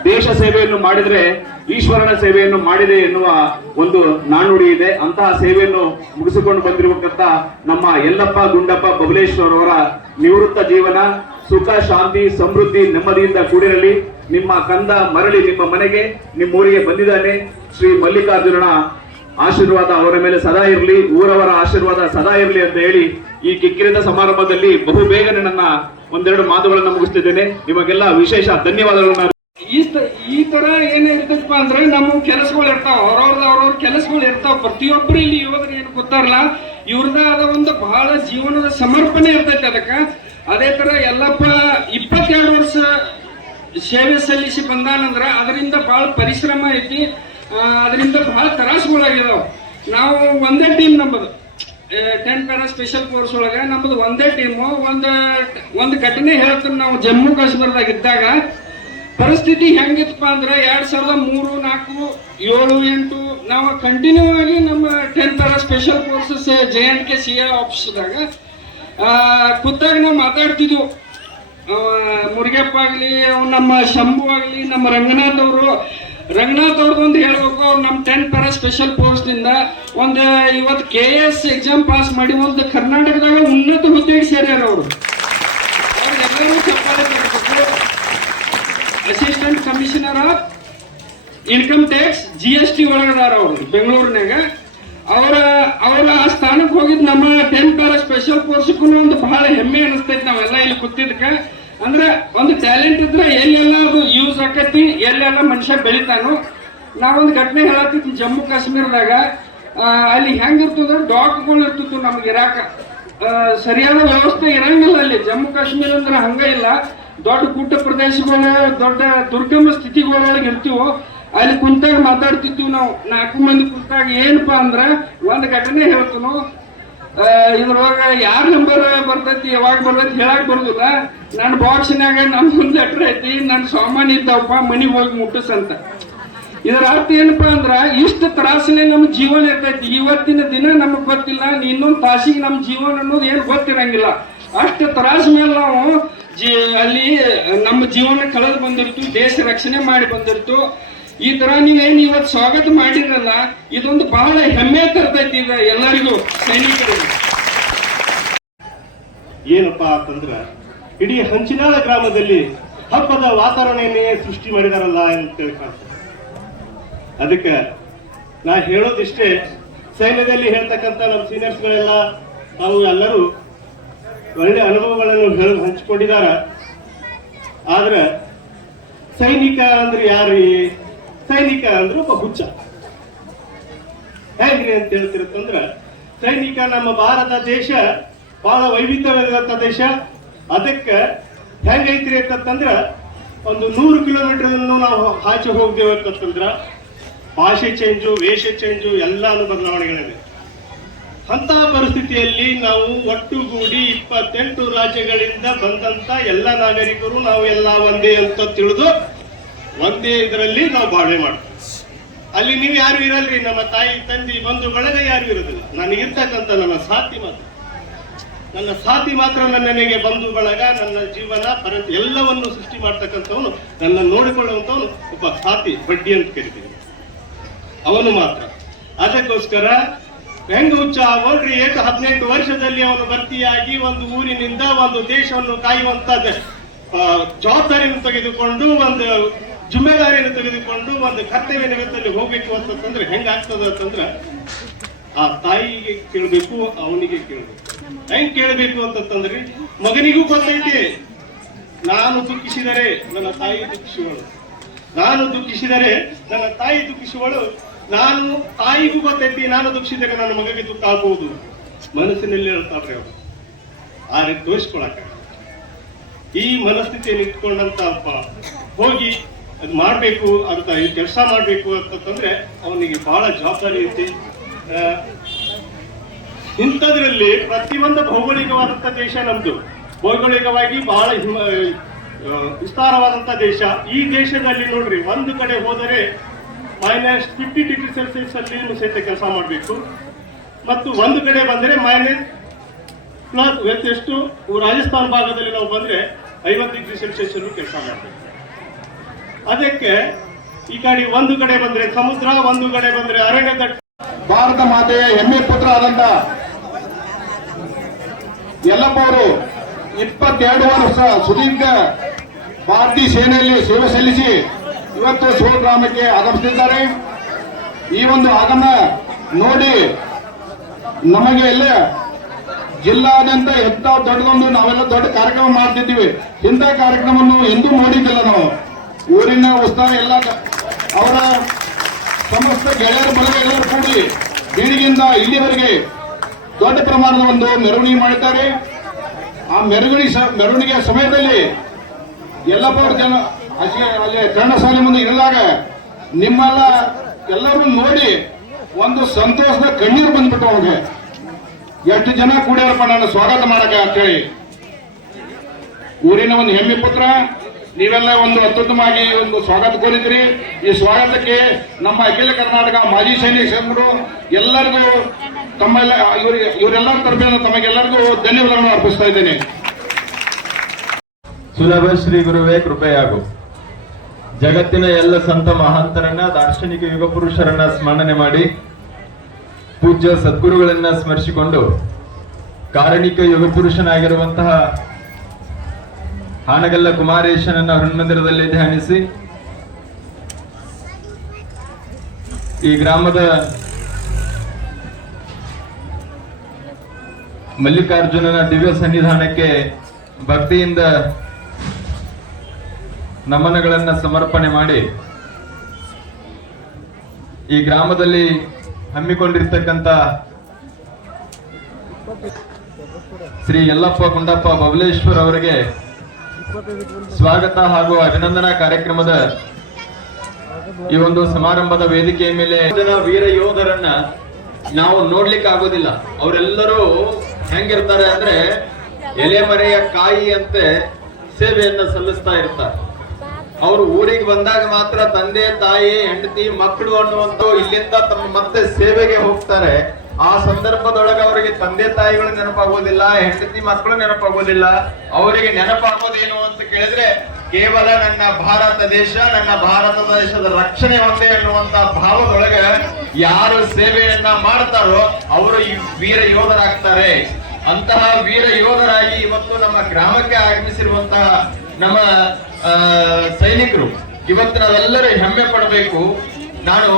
ದೇಶ ಸೇವೆಯನ್ನು ಮಾಡಿದ್ರೆ ಈಶ್ವರನ ಸೇವೆಯನ್ನು ಮಾಡಿದೆ ಎನ್ನುವ ಒಂದು ನಾಣ್ಣುಡಿ ಇದೆ. ಅಂತಹ ಸೇವೆಯನ್ನು ಮುಗಿಸಿಕೊಂಡು ಬಂದಿರತಕ್ಕಂಥ ನಮ್ಮ ಯಲ್ಲಪ್ಪ ಗುಂಡಪ್ಪ ಬಬಲೇಶ್ವರ್ ಅವರ ನಿವೃತ್ತ ಜೀವನ ಸುಖ, ಶಾಂತಿ, ಸಮೃದ್ಧಿ, ನೆಮ್ಮದಿಯಿಂದ ಕೂಡಿರಲಿ. ನಿಮ್ಮ ಕಂದ ಮರಳಿ ನಿಮ್ಮ ಮನೆಗೆ, ನಿಮ್ಮೂರಿಗೆ ಬಂದಿದ್ದಾನೆ. ಶ್ರೀ ಮಲ್ಲಿಕಾರ್ಜುನನ ಆಶೀರ್ವಾದ ಅವರ ಮೇಲೆ ಸದಾ ಇರಲಿ, ಊರವರ ಆಶೀರ್ವಾದ ಸದಾ ಇರಲಿ ಅಂತ ಹೇಳಿ ಈ ಕಿಕ್ಕಿರಿದ ಸಮಾರಂಭದಲ್ಲಿ ಬಹು ಬೇಗನೆ ನನ್ನ ಒಂದೆರಡು ಮಾತುಗಳನ್ನು ಮುಗಿಸ್ತಿದ್ದೇನೆ. ನಿಮಗೆಲ್ಲ ವಿಶೇಷ ಧನ್ಯವಾದಗಳನ್ನು. ಈ ತರ ಏನಿರ್ತಪ್ಪ ಅಂದ್ರೆ ನಮ್ಮ ಕೆಲಸಗಳು ಇರ್ತಾವ, ಅವ್ರವ್ರ ಕೆಲಸಗಳು ಇರ್ತಾವ. ಪ್ರತಿಯೊಬ್ಬರು ಇಲ್ಲಿ ಯೋಧರು ಏನು ಗೊತ್ತಾರಲ್ಲ, ಇವ್ರದ ಆದ ಒಂದು ಬಹಳ ಜೀವನದ ಸಮರ್ಪಣೆ ಇರ್ತೈತಿ ಅದಕ್ಕ. ಅದೇ ತರ ಯಲ್ಲಪ್ಪ 22 ವರ್ಷ ಸೇವೆ ಸಲ್ಲಿಸಿ ಬಂದಾನಂದ್ರ ಅದರಿಂದ ಬಹಳ ಪರಿಶ್ರಮ ಐತಿ, ಅದರಿಂದ ಬಹಳ ತ್ರಾಸಗಳಾಗಿದಾವ. ನಾವು ಒಂದೇ ಟೀಮ್ ನಮ್ಮದು 10 ಪ್ಯಾರಾ ಸ್ಪೆಷಲ್ ಫೋರ್ಸ್ ಒಳಗ ನಮ್ಮದು ಒಂದೇ ಟೀಮು. ಒಂದು ಘಟನೆ ಹೇಳ್ತೀನಿ. ನಾವು ಜಮ್ಮು ಕಾಶ್ಮೀರದಾಗ ಇದ್ದಾಗ ಪರಿಸ್ಥಿತಿ ಹೆಂಗಿತ್ತಪ್ಪ ಅಂದ್ರೆ 2003, 4, 7, 8 ನಾವು ಕಂಟಿನ್ಯೂ ಆಗಿ ನಮ್ಮ 10 para special forces JNK CI ಆಫೀಸ್ದಾಗ ಖುದ್ದಾಗಿ ನಾವು ಮಾತಾಡ್ತಿದ್ವು. ಮುರುಗಪ್ಪ ಆಗಲಿ, ನಮ್ಮ ಶಂಭು ಆಗಲಿ, ನಮ್ಮ ರಂಗನಾಥ್ ಅವ್ರದ್ದೊಂದು ಹೇಳ್ಬೇಕು. ಅವ್ರು ನಮ್ಮ 10 ಪ್ಯಾರಾ ಸ್ಪೆಷಲ್ ಫೋರ್ಸ್ನಿಂದ ಒಂದು ಇವತ್ತು KS ಎಕ್ಸಾಮ್ ಪಾಸ್ ಮಾಡಿ ಒಂದು ಕರ್ನಾಟಕದಾಗ ಉನ್ನತ ಹುದ್ದೆಗೆ ಸೇರ್ಯಾರ. ಅವ್ರಿಗೆಲ್ಲರೂ ಚಪ್ಪಾಳೆ ತಗೋಬೇಕು. Assistant commissioner of income tax GST ಒಳಗದಾರ ಅವರು ಬೆಂಗಳೂರಿನಾಗ. ಅವರ ಆ ಸ್ಥಾನಕ್ಕೆ ಹೋಗಿದ್ ನಮ್ಮ 10 ಪ್ಯಾರಾ ಸ್ಪೆಷಲ್ ಫೋರ್ಸ್ಗೂ ಒಂದು ಬಹಳ ಹೆಮ್ಮೆ ಅನಿಸ್ತೈತಿ. ನಾವೆಲ್ಲ ಇಲ್ಲಿ ಕೂತಿದ್ಕ ಅಂದ್ರೆ ಒಂದು ಟ್ಯಾಲೆಂಟ್ ಇದ್ರೆ ಎಲ್ಲೆಲ್ಲ ಅದು ಯೂಸ್ ಆಕತಿ, ಎಲ್ಲೆಲ್ಲ ಮನುಷ್ಯ ಬೆಳಿತಾನು. ನಾವೊಂದು ಘಟನೆ ಹೇಳತ್ತಿದ್ವಿ. ಜಮ್ಮು ಕಾಶ್ಮೀರದಾಗ ಅಲ್ಲಿ ಹೆಂಗಿರ್ತದ, ಡಾಕ್ಗಳು ಇರ್ತಿತ್ತು ನಮ್ಗೆ ಇರಾಕ. ಸರಿಯಾದ ವ್ಯವಸ್ಥೆ ಇರಂಗಿಲ್ಲ ಅಲ್ಲಿ. ಜಮ್ಮು ಕಾಶ್ಮೀರ ಅಂದ್ರೆ ಹಂಗ ಇಲ್ಲ. ದೊಡ್ಡ ಗುಡ್ಡ ಪ್ರದೇಶಗಳು, ದೊಡ್ಡ ದುರ್ಗಮ ಸ್ಥಿತಿಗಳೊಳಗೆ ಇರ್ತೀವೋ ಅಲ್ಲಿ ಕುಂತಾಗ ಮಾತಾಡ್ತಿದ್ವಿ ನಾವು 4 ಮಂದಿ ಕುಂತಾಗ. ಏನಪ್ಪಾ ಅಂದ್ರ ಒಂದ್ ಘಟನೆ ಹೇಳ್ತೀನೋ, ಇದ್ರೊಳಗ ಯಾರ ನಂಬರ್ ಬರ್ತೈತಿ ಯಾವಾಗ ಬರ್ತೈತಿ ಹೇಳಕ್ ಬರುದಿಲ್ಲ. ನನ್ನ ಬಾಕ್ಸ್ನಾಗ ನಮ್ದೊಂದು ಲೆಟರ್ ಐತಿ, ನನ್ನ ಸಾಮಾನು ಇದ್ದಾವಪ್ಪ ಮನಿಗೆ ಹೋಗಿ ಮುಟ್ಟಿಸಂತ. ಇದರ ಅರ್ಥ ಏನಪ್ಪಾ ಅಂದ್ರ ಇಷ್ಟ ತ್ರಾಸನೆ ನಮ್ಮ ಜೀವನ ಇರ್ತೈತಿ. ಇವತ್ತಿನ ದಿನ ನಮಗ್ ಗೊತ್ತಿಲ್ಲ, ಇನ್ನೊಂದು ತಾಸಿಗೆ ನಮ್ಮ ಜೀವನ ಅನ್ನೋದು ಏನು ಗೊತ್ತಿರಂಗಿಲ್ಲ. ಅಷ್ಟು ತ್ರಾಸ ಮೇಲೆ ನಾವು ಅಲ್ಲಿ ನಮ್ಮ ಜೀವನ ಕಳೆದು ಬಂದಿರ್ತು, ದೇಶ ರಕ್ಷಣೆ ಮಾಡಿ ಬಂದಿರ್ತು. ಈ ತರ ನೀವೇನು ಇವತ್ತು ಸ್ವಾಗತ ಮಾಡಿರಲ್ಲ, ಇದೊಂದು ಬಹಳ ಹೆಮ್ಮೆ ತರ್ತೈತಿ ಈಗ ಎಲ್ಲರಿಗೂ, ಸೈನಿಕರಿಗೆ. ಏನಪ್ಪಾ ಅಂತಂದ್ರ ಇಡೀ ಹಂಚಿನಾಳ ಗ್ರಾಮದಲ್ಲಿ ಹಬ್ಬದ ವಾತಾವರಣವನ್ನೇ ಸೃಷ್ಟಿ ಮಾಡಿದಾರಲ್ಲ ಅಂತ ಕಾಣ್ತದೆ. ಅದಕ್ಕೆ ನಾ ಹೇಳೋದಿಷ್ಟೇ, ಸೈನ್ಯದಲ್ಲಿ ಹೇಳ್ತಕ್ಕಂಥ ನಮ್ಮ ಸೀನಿಯರ್ಸ್ಗಳೆಲ್ಲ ತಾವು ಎಲ್ಲರೂ ಒಳ್ಳೆ ಅನುಭವಗಳನ್ನು ಹಂಚಿಕೊಂಡಿದ್ದಾರೆ. ಆದ್ರೆ ಸೈನಿಕ ಅಂದ್ರೆ ಯಾರು? ಸೈನಿಕ ಅಂದ್ರೆ ಒಬ್ಬ ಹುಚ್ಚ. ಹೇಗ್ರಿ ಅಂತ ಹೇಳ್ತಿರತ್ತಂದ್ರ, ಸೈನಿಕ ನಮ್ಮ ಭಾರತ ದೇಶ ಬಹಳ ವೈವಿಧ್ಯವಾಗಿರುವಂತ ದೇಶ. ಅದಕ್ಕೆ ಹೆಂಗೈತ್ರಿ ಅಂತಂದ್ರ, ಒಂದು 100 ಕಿಲೋಮೀಟರ್ ನಾವು ಆಚೆ ಹೋಗ್ದೇವೆ ಅಂತಂದ್ರ ಭಾಷೆ ಚೇಂಜು, ವೇಷ ಚೇಂಜು, ಎಲ್ಲಾನು ಬದಲಾವಣೆಗಳಿವೆ. ಅಂತ ಪರಿಸ್ಥಿತಿಯಲ್ಲಿ ನಾವು ಒಟ್ಟುಗೂಡಿ 28 ರಾಜ್ಯಗಳಿಂದ ಬಂದಂತ ಎಲ್ಲ ನಾಗರಿಕರು ನಾವು ಎಲ್ಲ ಒಂದೇ ಅಂತ ತಿಳಿದು ಒಂದೇ ಇದರಲ್ಲಿ ನಾವು ಬಾಳ್ವೆ ಮಾಡ್ತೀವಿ. ಅಲ್ಲಿ ನೀವು ಯಾರು ಇರಲ್ರಿ, ನಮ್ಮ ತಾಯಿ ತಂದೆ ಬಂಧು ಬಳಗ ಯಾರು ಇರೋದಿಲ್ಲ. ನನಗಿರ್ತಕ್ಕಂಥ ನನ್ನ ಸಾಥಿ ಮಾತ್ರ ನನಗೆ ಬಂಧು ಬಳಗ, ನನ್ನ ಜೀವನ ಎಲ್ಲವನ್ನು ಸೃಷ್ಟಿ ಮಾಡ್ತಕ್ಕಂಥವನು, ನನ್ನ ನೋಡಿಕೊಳ್ಳುವಂಥವನು ಒಬ್ಬ ಸಾಥಿ, ಬಡ್ಡಿ ಅಂತ ಕರಿತೀವಿ, ಅವನು ಮಾತ್ರ. ಅದಕ್ಕೋಸ್ಕರ ಹೆಂಗ ಹುಚ್ಚ ನೋಡ್ರಿ, 18 ವರ್ಷದಲ್ಲಿ ಅವನು ಭರ್ತಿಯಾಗಿ ಒಂದು ಊರಿನಿಂದ ಒಂದು ದೇಶವನ್ನು ಕಾಯುವಂತ ಜವಾಬ್ದಾರಿಯನ್ನು ತೆಗೆದುಕೊಂಡು, ಒಂದು ಜಿಮ್ಮೆದಾರಿಯನ್ನು ತೆಗೆದುಕೊಂಡು, ಒಂದು ಕರ್ತವ್ಯ ನಿಮಿತ್ತದಲ್ಲಿ ಹೋಗ್ಬೇಕು ಅಂತಂದ್ರೆ ಹೆಂಗಾಗ್ತದ ಅಂತಂದ್ರ, ಆ ತಾಯಿಗೆ ಕೇಳಬೇಕು, ಅವನಿಗೆ ಕೇಳಬೇಕು. ಹೆಂಗ್ ಕೇಳಬೇಕು ಅಂತಂದ್ರಿ, ಮಗನಿಗೂ ಗೊತ್ತೈತಿ ನಾನು ದುಃಖಿಸಿದರೆ ನನ್ನ ತಾಯಿ ದುಃಖಿಸುವಳು, ನಾನು ದುಃಖಿಸಿದರೆ ನನ್ನ ತಾಯಿ ದುಃಖಿಸುವಳು, ನಾನು ತಾಯಿಗೂ ಗೊತ್ತೈತಿ ನಾನು ದುಃಖಿಸಿದಾಗ ನನ್ನ ಮಗನಿಗೆ ದುಃಖ ಆಗ್ಬಹುದು. ಮನಸ್ಸಿನಲ್ಲಿ ಹೇಳ್ತಾರ್ರಿ ಅವರು, ಆ ರೀತಿ ತೋರಿಸ್ಕೊಳಕ ಈ ಮನಸ್ಥಿತಿಯನ್ನು ಇಟ್ಕೊಂಡಂತ ಹೋಗಿ ಅದು ಮಾಡ್ಬೇಕು ಅಂತ ಕೆಲಸ ಮಾಡ್ಬೇಕು ಅಂತಂದ್ರೆ ಅವನಿಗೆ ಬಹಳ ಜವಾಬ್ದಾರಿ ಐತಿ. ಇಂಥದ್ರಲ್ಲಿ ಪ್ರತಿಯೊಂದು ಭೌಗೋಳಿಕವಾದಂತ ದೇಶ ನಮ್ದು, ಭೌಗೋಳಿಕವಾಗಿ ಬಹಳ ವಿಸ್ತಾರವಾದಂತ ದೇಶ. ಈ ದೇಶದಲ್ಲಿ ನೋಡ್ರಿ, ಒಂದು ಕಡೆ ಹೋದರೆ -50 ಡಿಗ್ರಿ ಸೆಲ್ಸಿಯಸ್ ಅಲ್ಲಿ ಸಹಿತ ಕೆಲಸ ಮಾಡಬೇಕು, ಮತ್ತು ಒಂದು ಕಡೆ ಬಂದ್ರೆ -+ ಎಷ್ಟು ರಾಜಸ್ಥಾನ ಭಾಗದಲ್ಲಿ ನಾವು ಬಂದ್ರೆ 50 ಡಿಗ್ರಿ ಸೆಲ್ಸಿಯಸ್ ಅಲ್ಲೂ ಕೆಲಸ ಮಾಡಬೇಕು. ಅದಕ್ಕೆ ಈ ಕಡೆ ಒಂದು ಕಡೆ ಬಂದ್ರೆ ಸಮುದ್ರ, ಒಂದು ಕಡೆ ಬಂದ್ರೆ ಅರಣ್ಯ ದಟ್ಟ. ಭಾರತ ಮಾತೆಯ ಹೆಮ್ಮೆ ಪುತ್ರ ಆದಂತ ಯಲ್ಲಪ್ಪ ಅವರು 22 ವರ್ಷ ಸುದೀರ್ಘ ಭಾರತೀಯ ಸೇನೆಯಲ್ಲಿ ಸೇವೆ ಸಲ್ಲಿಸಿ ಇವತ್ತು ಸ್ವಗ್ರಾಮಕ್ಕೆ ಆಗಮಿಸುತ್ತಿದ್ದಾರೆ. ಈ ಒಂದು ಆಗಮನ ನೋಡಿ ನಮಗೆ ಎಲ್ಲ ಜಿಲ್ಲಾದ್ಯಂತ ಎಂತ ದೊಡ್ಡದೊಂದು ನಾವೆಲ್ಲ ದೊಡ್ಡ ಕಾರ್ಯಕ್ರಮ ಮಾಡ್ತಿದ್ದೀವಿ. ಇಂಥ ಕಾರ್ಯಕ್ರಮವನ್ನು ಎಂದೂ ನೋಡಿದ್ದಿಲ್ಲ ನಾವು. ಊರಿನ ಉತ್ಸಾಹ ಎಲ್ಲ ಅವರ ಸಮಸ್ತ ಗೆಳೆಯರ ಬಳಗ ಎಲ್ಲರೂ ಕೂಡಿ ಬೀಳಿಗಿಂದ ಇಲ್ಲಿವರೆಗೆ ದೊಡ್ಡ ಪ್ರಮಾಣದ ಒಂದು ಮೆರವಣಿಗೆ ಮಾಡುತ್ತಾರೆ. ಆ ಮೆರವಣಿಗೆ ಸಮಯದಲ್ಲಿ ಯಲ್ಲಪ್ಪ ಅವರ ಜನ ಅಲ್ಲಿ ಕರ್ಣಸಾಲೆ ಮುಂದೆ ಇರಲಾಗ ನಿಮ್ಮೆಲ್ಲ ಎಲ್ಲರೂ ನೋಡಿ ಒಂದು ಸಂತೋಷದ ಕಣ್ಣೀರು ಬಂದ್ಬಿಟ್ಟು ಅವ್ರಿಗೆ, ಎಷ್ಟು ಜನ ಕೂಡ್ಯಾರಪ್ಪ ನಾನು ಸ್ವಾಗತ ಮಾಡಕ ಅಂತೇಳಿ. ಊರಿನ ಒಂದು ಹೆಮ್ಮೆ ಪುತ್ರ, ನೀವೆಲ್ಲ ಒಂದು ಅತ್ಯುತ್ತಮವಾಗಿ ಒಂದು ಸ್ವಾಗತ ಕೋರಿದ್ರಿ. ಈ ಸ್ವಾಗತಕ್ಕೆ ನಮ್ಮ ಅಖಿಲ ಕರ್ನಾಟಕ ಮಾಜಿ ಸೈನಿಕ ಸಂಘರು ಎಲ್ಲರಿಗೂ ತಮ್ಮೆಲ್ಲ ಇವರೆಲ್ಲರ ತರಬೇತಿ ತಮಗೆಲ್ಲರಿಗೂ ಧನ್ಯವಾದಗಳನ್ನು ಅರ್ಪಿಸ್ತಾ ಇದ್ದೇನೆ. ಸುಲಭ ಶ್ರೀ ಗುರುವೇ ಕೃಪೆಯಾಗು. ಜಗತ್ತಿನ ಎಲ್ಲ ಸಂತ ಮಹಾಂತರನ್ನ, ದಾರ್ಶನಿಕ ಯುಗ ಪುರುಷರನ್ನ ಸ್ಮರಣೆ ಮಾಡಿ, ಪೂಜ್ಯ ಸದ್ಗುರುಗಳನ್ನ ಸ್ಮರಿಸಿಕೊಂಡು, ಕಾರಣಿಕ ಯುಗ ಪುರುಷನಾಗಿರುವಂತಹ ಹಾನಗಲ್ಲ ಕುಮಾರೇಶನನ್ನ ಹನುಮಂದಿರದಲ್ಲಿ ಧ್ಯಾನಿಸಿ, ಈ ಗ್ರಾಮದ ಮಲ್ಲಿಕಾರ್ಜುನನ ದಿವ್ಯ ಸನ್ನಿಧಾನಕ್ಕೆ ಭಕ್ತಿಯಿಂದ ನಮನಗಳನ್ನ ಸಮರ್ಪಣೆ ಮಾಡಿ, ಈ ಗ್ರಾಮದಲ್ಲಿ ಹಮ್ಮಿಕೊಂಡಿರ್ತಕ್ಕಂಥ ಶ್ರೀ ಯಲ್ಲಪ್ಪ ಗುಂಡಪ್ಪ ಬಬಲೇಶ್ವರ್ ಅವರಿಗೆ ಸ್ವಾಗತ ಹಾಗೂ ಅಭಿನಂದನಾ ಕಾರ್ಯಕ್ರಮದ ಈ ಒಂದು ಸಮಾರಂಭದ ವೇದಿಕೆಯ ಮೇಲೆ ಜನ ವೀರ ಯೋಧರನ್ನ ನಾವು ನೋಡ್ಲಿಕ್ಕೆ ಆಗೋದಿಲ್ಲ. ಅವರೆಲ್ಲರೂ ಹೆಂಗಿರ್ತಾರೆ ಅಂದ್ರೆ ಎಲೆಮರೆಯ ಕಾಯಿ ಅಂತೆ ಸೇವೆಯನ್ನ ಸಲ್ಲಿಸ್ತಾ ಇರ್ತಾರೆ. ಅವರು ಊರಿಗೆ ಬಂದಾಗ ಮಾತ್ರ ತಂದೆ ತಾಯಿ ಹೆಂಡತಿ ಮಕ್ಕಳು ಅನ್ನುವಂತ ಇಲ್ಲಿಂದ ತಮ್ಮ ಮತ್ತೆ ಸೇವೆಗೆ ಹೋಗ್ತಾರೆ. ಆ ಸಂದರ್ಭದೊಳಗೆ ಅವರಿಗೆ ತಂದೆ ತಾಯಿಗಳು ನೆನಪಾಗೋದಿಲ್ಲ, ಹೆಂಡತಿ ಮಕ್ಕಳು ನೆನಪಾಗೋದಿಲ್ಲ. ಅವರಿಗೆ ನೆನಪಾಗೋದೇನು ಅಂತ ಕೇಳಿದ್ರೆ ಕೇವಲ ನನ್ನ ಭಾರತ ದೇಶ, ನನ್ನ ಭಾರತ ದೇಶದ ರಕ್ಷಣೆ ಒಂದೇ ಅನ್ನುವಂತ ಭಾವದೊಳಗೆ ಯಾರು ಸೇವೆಯನ್ನ ಮಾಡ್ತಾರೋ ಅವರು ಈ ವೀರ ಯೋಧರಾಗ್ತಾರೆ. ಅಂತಹ ವೀರ ಯೋಧರಾಗಿ ಇವತ್ತು ನಮ್ಮ ಗ್ರಾಮಕ್ಕೆ ಆಗಮಿಸಿರುವಂತಹ ನಮ್ಮ ಸೈನಿಕರು ಇವತ್ತು ನಾವೆಲ್ಲರೂ ಹೆಮ್ಮೆ ಪಡಬೇಕು. ನಾನು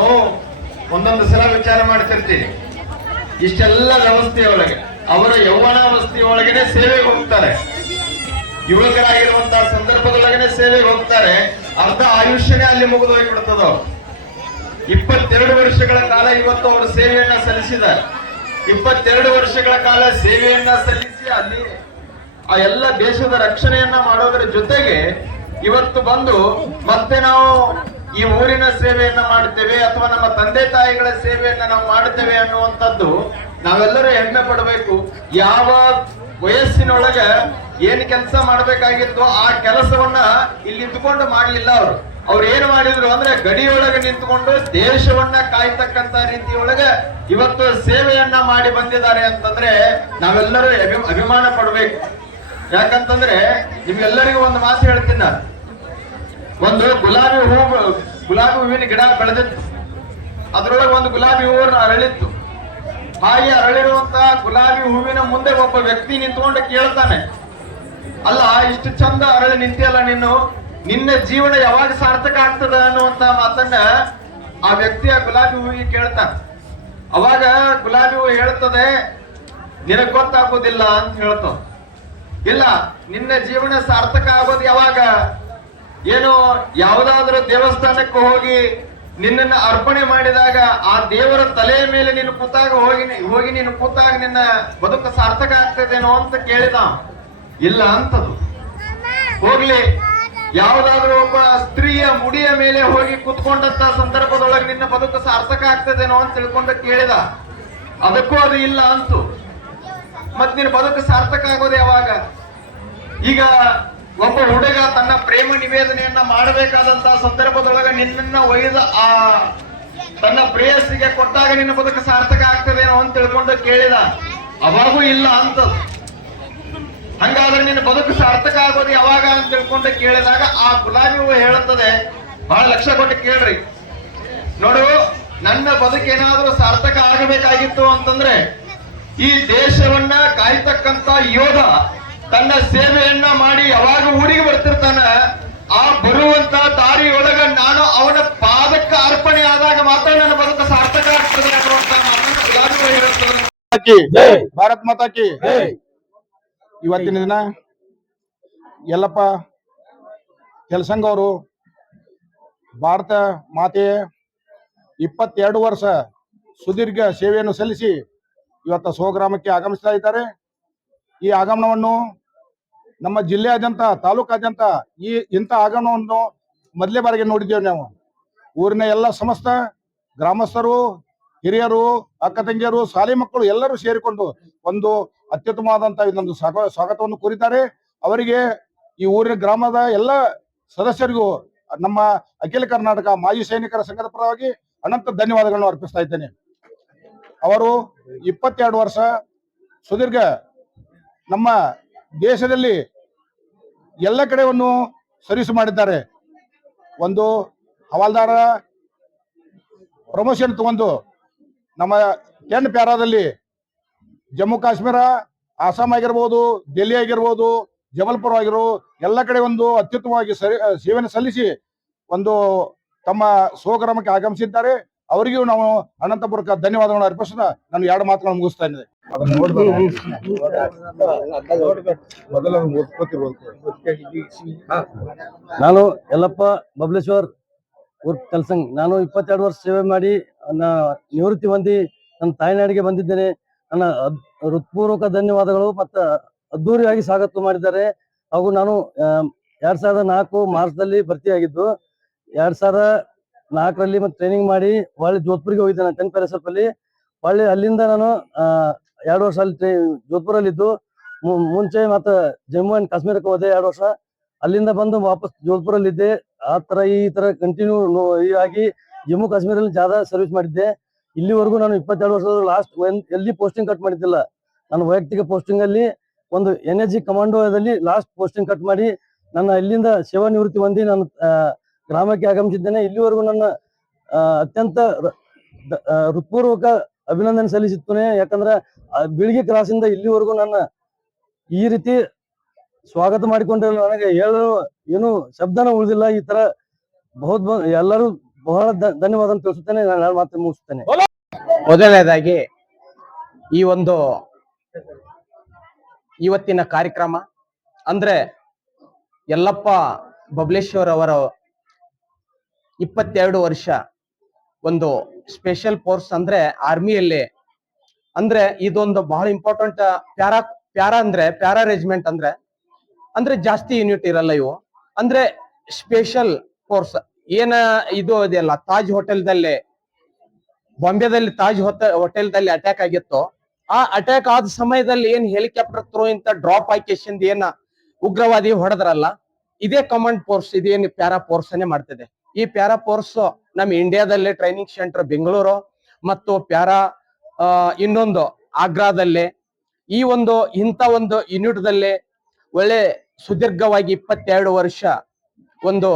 ಒಂದೊಂದು ಸಲ ವಿಚಾರ ಮಾಡ್ತಿರ್ತೀನಿ, ಇಷ್ಟೆಲ್ಲ ವ್ಯವಸ್ಥೆಯೊಳಗೆ ಅವರ ಯೌವನಾವಸ್ಥೆಯೊಳಗನೆ ಸೇವೆಗೆ ಹೋಗ್ತಾರೆ. ಯುವಕರಾಗಿರುವಂತಹ ಸಂದರ್ಭದೊಳಗನೆ ಸೇವೆಗೆ ಹೋಗ್ತಾರೆ, ಅರ್ಧ ಆಯುಷ್ಯನೇ ಅಲ್ಲಿ ಮುಗಿದು ಹೋಗ್ಬಿಡ್ತದ. 22 ವರ್ಷಗಳ ಕಾಲ ಇವತ್ತು ಅವರು ಸೇವೆಯನ್ನ ಸಲ್ಲಿಸಿದ್ದಾರೆ. 22 ವರ್ಷಗಳ ಕಾಲ ಸೇವೆಯನ್ನ ಸಲ್ಲಿಸಿ ಅಲ್ಲಿ ಆ ಎಲ್ಲ ದೇಶದ ರಕ್ಷಣೆಯನ್ನ ಮಾಡೋದ್ರ ಜೊತೆಗೆ ಇವತ್ತು ಬಂದು ಮತ್ತೆ ನಾವು ಈ ಊರಿನ ಸೇವೆಯನ್ನ ಮಾಡ್ತೇವೆ ಅಥವಾ ನಮ್ಮ ತಂದೆ ತಾಯಿಗಳ ಸೇವೆಯನ್ನ ನಾವು ಮಾಡ್ತೇವೆ ಅನ್ನುವಂಥದ್ದು ನಾವೆಲ್ಲರೂ ಹೆಮ್ಮೆ ಪಡಬೇಕು. ಯಾವ ವಯಸ್ಸಿನೊಳಗ ಏನ್ ಕೆಲಸ ಮಾಡ್ಬೇಕಾಗಿತ್ತು ಆ ಕೆಲಸವನ್ನ ಇಲ್ಲಿ ನಿಂತ್ಕೊಂಡು ಮಾಡ್ಲಿಲ್ಲ ಅವ್ರು ಏನ್ ಮಾಡಿದ್ರು ಅಂದ್ರೆ ಗಡಿಯೊಳಗೆ ನಿಂತ್ಕೊಂಡು ದೇಶವನ್ನ ಕಾಯ್ತಕ್ಕಂತ ರೀತಿಯೊಳಗ ಇವತ್ತು ಸೇವೆಯನ್ನ ಮಾಡಿ ಬಂದಿದ್ದಾರೆ ಅಂತಂದ್ರೆ ನಾವೆಲ್ಲರೂ ಅಭಿಮಾನ ಪಡ್ಬೇಕು. ಯಾಕಂತಂದ್ರೆ ನಿಮ್ಗೆಲ್ಲರಿಗೂ ಒಂದು ಮಾತು ಹೇಳ್ತೀನಿ ನಾನು. ಒಂದು ಗುಲಾಬಿ ಹೂವಿನ ಗಿಡ ಬೆಳೆದಿತ್ತು, ಅದ್ರೊಳಗೆ ಒಂದು ಗುಲಾಬಿ ಹೂವು ಅರಳಿತ್ತು. ಹಾಗೆ ಅರಳಿರುವಂತಹ ಗುಲಾಬಿ ಹೂವಿನ ಮುಂದೆ ಒಬ್ಬ ವ್ಯಕ್ತಿ ನಿಂತ್ಕೊಂಡು ಕೇಳ್ತಾನೆ, ಅಲ್ಲ ಇಷ್ಟು ಚಂದ ಅರಳಿ ನಿಂತಿಯಲ್ಲ ನಿನ್ನ ಜೀವನ ಯಾವಾಗ ಸಾರ್ಥಕ ಆಗ್ತದ ಅನ್ನುವಂತ ಮಾತನ್ನ ಆ ವ್ಯಕ್ತಿ ಆ ಗುಲಾಬಿ ಹೂವಿಗೆ ಕೇಳ್ತಾನೆ. ಅವಾಗ ಗುಲಾಬಿ ಹೂವು ಹೇಳ್ತದೆ, ನಿನಗ್ ಗೊತ್ತಾಗೋದಿಲ್ಲ ಅಂತ ಹೇಳ್ತಾವ. ಇಲ್ಲ, ನಿನ್ನ ಜೀವನ ಸಾರ್ಥಕ ಆಗೋದು ಯಾವಾಗ, ಏನು ಯಾವುದಾದ್ರೂ ದೇವಸ್ಥಾನಕ್ಕೆ ಹೋಗಿ ನಿನ್ನನ್ನು ಅರ್ಪಣೆ ಮಾಡಿದಾಗ ಆ ದೇವರ ತಲೆಯ ಮೇಲೆ ನೀನು ಕೂತಾಗ ಹೋಗಿ ನೀನು ಕೂತಾಗ ನಿನ್ನ ಬದುಕು ಸಾರ್ಥಕ ಆಗ್ತದೇನೋ ಅಂತ ಕೇಳಿದ. ಇಲ್ಲ ಅಂತದು. ಹೋಗ್ಲಿ, ಯಾವುದಾದ್ರೂ ಒಬ್ಬ ಸ್ತ್ರೀಯ ಮುಡಿಯ ಮೇಲೆ ಹೋಗಿ ಕೂತ್ಕೊಂಡಂತ ಸಂದರ್ಭದೊಳಗೆ ನಿನ್ನ ಬದುಕು ಸಾರ್ಥಕ ಆಗ್ತದೇನೋ ಅಂತ ತಿಳ್ಕೊಂಡು ಕೇಳಿದ. ಅದಕ್ಕೂ ಅದು ಇಲ್ಲ ಅಂತು. ಮತ್ ನಿನ್ನ ಬದುಕು ಸಾರ್ಥಕ ಆಗೋದು ಯಾವಾಗ? ಈಗ ಒಬ್ಬ ಹುಡುಗ ತನ್ನ ಪ್ರೇಮ ನಿವೇದನೆಯನ್ನ ಮಾಡಬೇಕಾದಂತಹ ಸಂದರ್ಭದೊಳಗ ನಿನ್ನನ್ನ ಒಯ್ದ ಆ ತನ್ನ ಪ್ರೇಯಸ್ಸಿಗೆ ಕೊಟ್ಟಾಗ ನಿನ್ನ ಬದುಕು ಸಾರ್ಥಕ ಆಗ್ತದೇನೋ ಅಂತ ತಿಳ್ಕೊಂಡು ಕೇಳಿದ. ಅವಾಗೂ ಇಲ್ಲ ಅಂತದ್ದು. ಹಂಗಾದ್ರೆ ನಿನ್ನ ಬದುಕು ಸಾರ್ಥಕ ಆಗೋದು ಯಾವಾಗ ಅಂತ ತಿಳ್ಕೊಂಡು ಕೇಳಿದಾಗ ಆ ಗುಲಾಬಿ ಹೂವು ಹೇಳುತ್ತದೆ, ಬಹಳ ಲಕ್ಷ್ಯ ಕೊಟ್ಟು ಕೇಳ್ರಿ, ನೋಡು, ನನ್ನ ಬದುಕೇನಾದ್ರೂ ಸಾರ್ಥಕ ಆಗಬೇಕಾಗಿತ್ತು ಅಂತಂದ್ರೆ ಈ ದೇಶವನ್ನ ಕಾಯ್ತಕ್ಕಂತ ಯೋಧ ತನ್ನ ಸೇವೆಯನ್ನ ಮಾಡಿ ಯಾವಾಗ ಊರಿಗೆ ಬರ್ತಿರ್ತಾನ, ಆ ಬರುವಂತ ದಾರಿಯೊಳಗ ನಾನು ಅವನ ಪಾದಕ್ಕೆ ಅರ್ಪಣೆ ಆದಾಗ ಮಾತ್ರ ನನ್ನ ಬದುಕು ಸಾರ್ಥಕ ಆಗ್ತದೆ ಅನ್ನುವಂತ ಮಾತನ್ನ ಗುಲಾಬಿ ಹೂವು ಹೇಳುತ್ತದೆ. ಭಾರತ್ ಮಾತಾ ಕಿ. ಇವತ್ತಿನ ದಿನ ಯಲ್ಲಪ್ಪ ಕೆಲಸಂಗ ಅವರು ಭಾರತ ಮಾತೆಯ 22 ವರ್ಷ ಸುದೀರ್ಘ ಸೇವೆಯನ್ನು ಸಲ್ಲಿಸಿ ಇವತ್ತು ಸ್ವಗ್ರಾಮಕ್ಕೆ ಆಗಮಿಸ್ತಾ ಇದ್ದಾರೆ. ಈ ಆಗಮನವನ್ನು ನಮ್ಮ ಜಿಲ್ಲೆಯಾದ್ಯಂತ ತಾಲೂಕಾದ್ಯಂತ ಇಂಥ ಆಗಮನವನ್ನು ಮೊದಲೇ ಬಾರಿಗೆ ನೋಡಿದ್ದೇವೆ ನಾವು. ಊರಿನ ಎಲ್ಲ ಸಮಸ್ತ ಗ್ರಾಮಸ್ಥರು, ಹಿರಿಯರು, ಅಕ್ಕ ತಂಗಿಯರು, ಶಾಲೆ ಮಕ್ಕಳು ಎಲ್ಲರೂ ಸೇರಿಕೊಂಡು ಒಂದು ಅತ್ಯುತ್ತಮವಾದಂತಹ ಇನ್ನೊಂದು ಸ್ವಾಗತವನ್ನು ಕೋರಿದ್ದಾರೆ. ಅವರಿಗೆ ಈ ಊರಿನ ಗ್ರಾಮದ ಎಲ್ಲ ಸದಸ್ಯರಿಗೂ ನಮ್ಮ ಅಖಿಲ ಕರ್ನಾಟಕ ಮಾಜಿ ಸೈನಿಕರ ಸಂಘದ ಪರವಾಗಿ ಅನಂತ ಧನ್ಯವಾದಗಳನ್ನು ಅರ್ಪಿಸ್ತಾ ಇದ್ದೇನೆ. ಅವರು 22 ವರ್ಷ ಸುದೀರ್ಘ ನಮ್ಮ ದೇಶದಲ್ಲಿ ಎಲ್ಲ ಕಡೆಯನ್ನು ಸರ್ವಿಸ್ ಮಾಡಿದ್ದಾರೆ. ಒಂದು ಹವಾಲ್ದಾರ ಪ್ರಮೋಷನ್ ತಗೊಂಡು ನಮ್ಮ 10 ಪ್ಯಾರಾದಲ್ಲಿ ಜಮ್ಮು ಕಾಶ್ಮೀರ, ಆಸಾಂ ಆಗಿರ್ಬೋದು, ಡೆಲ್ಲಿ ಆಗಿರ್ಬೋದು, ಜಬಲ್ಪುರ ಆಗಿರೋ ಎಲ್ಲ ಕಡೆ ಒಂದು ಅತ್ಯುತ್ತಮವಾಗಿ ಸೇವೆಯನ್ನು ಸಲ್ಲಿಸಿ ಒಂದು ತಮ್ಮ ಸ್ವಗ್ರಾಮಕ್ಕೆ ಆಗಮಿಸಿದ್ದಾರೆ. ಅವರಿಗೂ ನಾವು ಅನಂತಪುರಕ್ಕೆ ಧನ್ಯವಾದಗಳನ್ನು ಅರ್ಪಿಸಿದ ನಾನು 2 ಮಾತುಗಳನ್ನು ಮುಗಿಸ್ತಾ ಇದ್ದೇನೆ. ನಾನು ಯಲ್ಲಪ್ಪ ಬಬಲೇಶ್ವರ್ ಉರ್ಫ್ ಕಲ್ಸಂಗ್. ನಾನು 22 ವರ್ಷ ಸೇವೆ ಮಾಡಿ ನಿವೃತ್ತಿ ಹೊಂದಿ ನನ್ನ ತಾಯ್ನಾಡಿಗೆ ಬಂದಿದ್ದೇನೆ. ನನ್ನ ಹೃತ್ಪೂರ್ವಕ ಧನ್ಯವಾದಗಳು ಮತ್ತು ಅದ್ದೂರಿಯಾಗಿ ಸ್ವಾಗತ ಮಾಡಿದ್ದಾರೆ. ಹಾಗೂ ನಾನು 2004 ಮಾರ್ಚ್ದಲ್ಲಿ ಭರ್ತಿಯಾಗಿದ್ದು, 2004ರಲ್ಲಿ ಮತ್ತೆ ಟ್ರೈನಿಂಗ್ ಮಾಡಿ ಹೊಳ್ಳಿ ಜೋಧ್ಪುರಿಗೆ ಹೋಗಿದ್ದೆ. ನಾನು 10 ಪ್ಯಾರಾಸೆಪ್ ಅಲ್ಲಿ ಹೊಳ್ಳಿ ಅಲ್ಲಿಂದ ನಾನು 2 ವರ್ಷ ಅಲ್ಲಿ ಜೋಧ್ಪುರಲ್ಲಿ ಇದ್ದು, ಮುಂಚೆ ಮತ್ತೆ ಜಮ್ಮು ಅಂಡ್ ಕಾಶ್ಮೀರಕ್ಕೆ ಹೋದೆ 2 ವರ್ಷ. ಅಲ್ಲಿಂದ ಬಂದು ವಾಪಸ್ ಜೋಧ್ಪುರಲ್ಲಿ ಇದ್ದೆ. ಆ ತರ ಈ ತರ ಕಂಟಿನ್ಯೂ ಆಗಿ ಜಮ್ಮು ಕಾಶ್ಮೀರಲ್ಲಿ ಜಾದ ಸರ್ವಿಸ್ ಮಾಡಿದ್ದೆ. ಇಲ್ಲಿವರೆಗೂ ನಾನು 22 ವರ್ಷದ ಲಾಸ್ಟ್ ಎಲ್ಲಿ ಪೋಸ್ಟಿಂಗ್ ಕಟ್ ಮಾಡಿದ್ದಿಲ್ಲ. ನಾನು ವೈಯಕ್ತಿಕ ಪೋಸ್ಟಿಂಗ್ ಅಲ್ಲಿ ಒಂದು NSG ಕಮಾಂಡೋದಲ್ಲಿ ಲಾಸ್ಟ್ ಪೋಸ್ಟಿಂಗ್ ಕಟ್ ಮಾಡಿ ನನ್ನ ಇಲ್ಲಿಂದ ಸೇವಾ ನಿವೃತ್ತಿ ಹೊಂದಿ ನಾನು ಗ್ರಾಮಕ್ಕೆ ಆಗಮಿಸಿದ್ದೇನೆ. ಇಲ್ಲಿವರೆಗೂ ನನ್ನ ಅತ್ಯಂತ ಹೃತ್ಪೂರ್ವಕ ಅಭಿನಂದನೆ ಸಲ್ಲಿಸುತ್ತೇನೆ. ಯಾಕಂದ್ರೆ ಬೀಳ್ಗಿ ಕ್ರಾಸಿಂದ ಇಲ್ಲಿವರೆಗೂ ನನ್ನ ಈ ರೀತಿ ಸ್ವಾಗತ ಮಾಡಿಕೊಂಡ್ರೆ ನನಗೆ ಹೇಳಲು ಏನು ಶಬ್ದನ ಉಳಿದಿಲ್ಲ. ಈ ತರ ಎಲ್ಲರೂ ಬಹಳ ಧನ್ಯವಾದ ತಿಳಿಸುತ್ತೇನೆ. ನಾನು ಮಾತು ಮುಗಿಸುತ್ತೇನೆ. ಮೊದಲನೇದಾಗಿ ಈ ಒಂದು ಇವತ್ತಿನ ಕಾರ್ಯಕ್ರಮ ಅಂದ್ರೆ ಯಲ್ಲಪ್ಪ ಬಬಲೇಶ್ವರ್ ಅವರ 22 ವರ್ಷ ಒಂದು ಸ್ಪೆಷಲ್ ಫೋರ್ಸ್ ಅಂದ್ರೆ ಆರ್ಮಿಯಲ್ಲಿ ಅಂದ್ರೆ ಇದೊಂದು ಬಹಳ ಇಂಪಾರ್ಟೆಂಟ್ ಪ್ಯಾರಾ ರೆಜಿಮೆಂಟ್ ಅಂದ್ರೆ ಜಾಸ್ತಿ ಯೂನಿಟ್ ಇರಲ್ಲ ಇವು ಅಂದ್ರೆ ಸ್ಪೆಷಲ್ ಫೋರ್ಸ್ ಏನ ಇದು ಇದೆಯಲ್ಲ ತಾಜ್ ಹೋಟೆಲ್ದಲ್ಲಿ ಬಾಂಬೆದಲ್ಲಿ ತಾಜ್ ಹೋಟೆಲ್ದಲ್ಲಿ ಅಟ್ಯಾಕ್ ಆಗಿತ್ತು ಆ ಅಟ್ಯಾಕ್ ಆದ ಸಮಯದಲ್ಲಿ ಏನ್ ಹೆಲಿಕಾಪ್ಟರ್ ಥ್ರೂ ಇಂತ ಡ್ರಾಪ್ ಹಾಕಿಸಿಂದ ಏನ ಉಗ್ರವಾದಿ ಹೊಡೆದ್ರಲ್ಲ ಇದೇ ಕಮಾಂಡ್ ಫೋರ್ಸ್ ಇದೇನು ಪ್ಯಾರಾ ಫೋರ್ಸ್ ಅನ್ನೇ ಮಾಡ್ತಿದೆ ಈ ಪ್ಯಾರಾ ಫೋರ್ಸ್ ನಮ್ಮ ಇಂಡಿಯಾದಲ್ಲಿ ಟ್ರೈನಿಂಗ್ ಸೆಂಟರ್ ಬೆಂಗಳೂರು ಮತ್ತು ಪ್ಯಾರಾ ಇನ್ನೊಂದು ಆಗ್ರಾದಲ್ಲಿ ಈ ಒಂದು ಇಂಥ ಒಂದು ಯೂನಿಟ್ ದಲ್ಲಿ ಒಳ್ಳೆ ಸುದೀರ್ಘವಾಗಿ 22 ವರ್ಷ ಒಂದು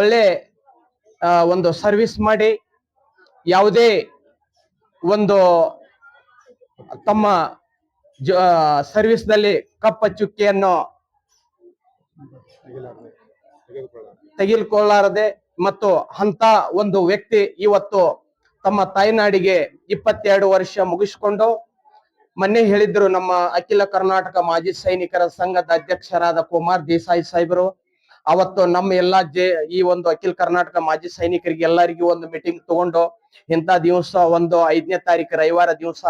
ಒಳ್ಳೆ ಒಂದು ಸರ್ವಿಸ್ ಮಾಡಿ ಯಾವುದೇ ಒಂದು ತಮ್ಮ ಸರ್ವಿಸ್ ದಲ್ಲಿ ಕಪ್ಪ ಚುಕ್ಕಿಯನ್ನು ತೆಗೆದುಕೊಳ್ಳಾರದೆ ಮತ್ತು ಅಂತ ಒಂದು ವ್ಯಕ್ತಿ ಇವತ್ತು ತಮ್ಮ ತಾಯ್ನಾಡಿಗೆ 22 ವರ್ಷ ಮುಗಿಸಿಕೊಂಡು ಮೊನ್ನೆ ಹೇಳಿದ್ರು ನಮ್ಮ ಅಖಿಲ ಕರ್ನಾಟಕ ಮಾಜಿ ಸೈನಿಕರ ಸಂಘದ ಅಧ್ಯಕ್ಷರಾದ ಕುಮಾರ್ ದೇಸಾಯಿ ಸಾಹೇಬರು ಅವತ್ತು ನಮ್ಮ ಎಲ್ಲಾ ಈ ಒಂದು ಅಖಿಲ ಕರ್ನಾಟಕ ಮಾಜಿ ಸೈನಿಕರಿಗೆ ಎಲ್ಲರಿಗೂ ಒಂದು ಮೀಟಿಂಗ್ ತಗೊಂಡು ಇಂಥ ದಿವಸ ಒಂದು 5ನೇ ತಾರೀಕು ರವಿವಾರ ದಿವಸ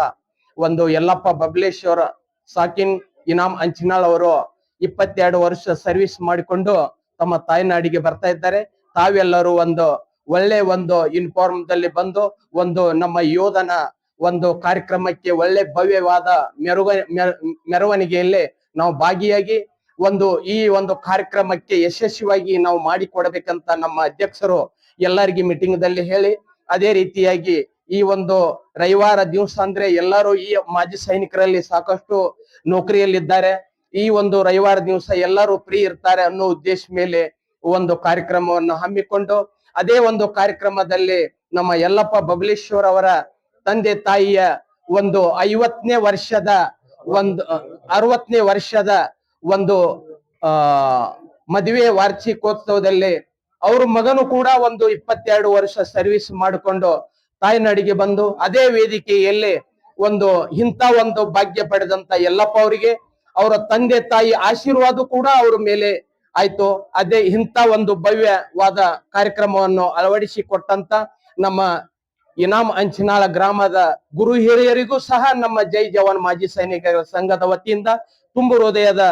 ಒಂದು ಯಲ್ಲಪ್ಪ ಬಬಲೇಶ್ವರ ಸಾಕಿನ್ ಇನಾಮ್ ಅಂಚಿನಾಳ್ ಅವರು 22 ವರ್ಷ ಸರ್ವಿಸ್ ಮಾಡಿಕೊಂಡು ತಮ್ಮ ತಾಯ್ನಾಡಿಗೆ ಬರ್ತಾ ಇದ್ದಾರೆ ತಾವೆಲ್ಲರೂ ಒಂದು ಒಳ್ಳೆ ಒಂದು ಯೂನಿಫಾರ್ಮ್ ದಲ್ಲಿ ಬಂದು ಒಂದು ನಮ್ಮ ಯೋಧನ ಒಂದು ಕಾರ್ಯಕ್ರಮಕ್ಕೆ ಒಳ್ಳೆ ಭವ್ಯವಾದ ಮೆರವಣಿಗೆಯಲ್ಲಿ ನಾವು ಭಾಗಿಯಾಗಿ ಈ ಒಂದು ಕಾರ್ಯಕ್ರಮಕ್ಕೆ ಯಶಸ್ವಿಯಾಗಿ ನಾವು ಮಾಡಿಕೊಡಬೇಕಂತ ನಮ್ಮ ಅಧ್ಯಕ್ಷರು ಎಲ್ಲರಿಗೂ ಮೀಟಿಂಗ್ ದಲ್ಲಿ ಹೇಳಿ ಅದೇ ರೀತಿಯಾಗಿ ಈ ಒಂದು ರವಿವಾರ ದಿವಸ ಅಂದ್ರೆ ಎಲ್ಲರೂ ಈ ಮಾಜಿ ಸೈನಿಕರಲ್ಲಿ ಸಾಕಷ್ಟು ನೌಕರಿಯಲ್ಲಿದ್ದಾರೆ ಈ ಒಂದು ರವಿವಾರ ದಿವಸ ಎಲ್ಲರೂ ಫ್ರೀ ಇರ್ತಾರೆ ಅನ್ನೋ ಉದ್ದೇಶ ಮೇಲೆ ಒಂದು ಕಾರ್ಯಕ್ರಮವನ್ನು ಹಮ್ಮಿಕೊಂಡು ಅದೇ ಒಂದು ಕಾರ್ಯಕ್ರಮದಲ್ಲಿ ನಮ್ಮ ಯಲ್ಲಪ್ಪ ಬಬಲೇಶ್ವರ್ ಅವರ ತಂದೆ ತಾಯಿಯ ಒಂದು 50ನೇ ವರ್ಷದ ಒಂದು 60ನೇ ವರ್ಷದ ಒಂದು ಮದುವೆ ವಾರ್ಷಿಕೋತ್ಸವದಲ್ಲಿ ಅವ್ರ ಮಗನು ಕೂಡ ಒಂದು 22 ವರ್ಷ ಸರ್ವಿಸ್ ಮಾಡಿಕೊಂಡು ತಾಯ್ನಾಡಿಗೆ ಬಂದು ಅದೇ ವೇದಿಕೆಯಲ್ಲಿ ಇಂಥ ಒಂದು ಭಾಗ್ಯ ಪಡೆದಂತ ಯಲ್ಲಪ್ಪ ಅವರಿಗೆ ಅವರ ತಂದೆ ತಾಯಿ ಆಶೀರ್ವಾದ ಕೂಡ ಅವ್ರ ಮೇಲೆ ಆಯ್ತು ಅದೇ ಇಂಥ ಒಂದು ಭವ್ಯವಾದ ಕಾರ್ಯಕ್ರಮವನ್ನು ಅಳವಡಿಸಿಕೊಟ್ಟಂತ ನಮ್ಮ ಇನಾಮ್ ಅಂಚಿನಾಳ ಗ್ರಾಮದ ಗುರು ಹಿರಿಯರಿಗೂ ಸಹ ನಮ್ಮ ಜೈ ಜವಾನ್ ಮಾಜಿ ಸೈನಿಕರ ಸಂಘದ ವತಿಯಿಂದ ತುಂಬು ಹೃದಯದ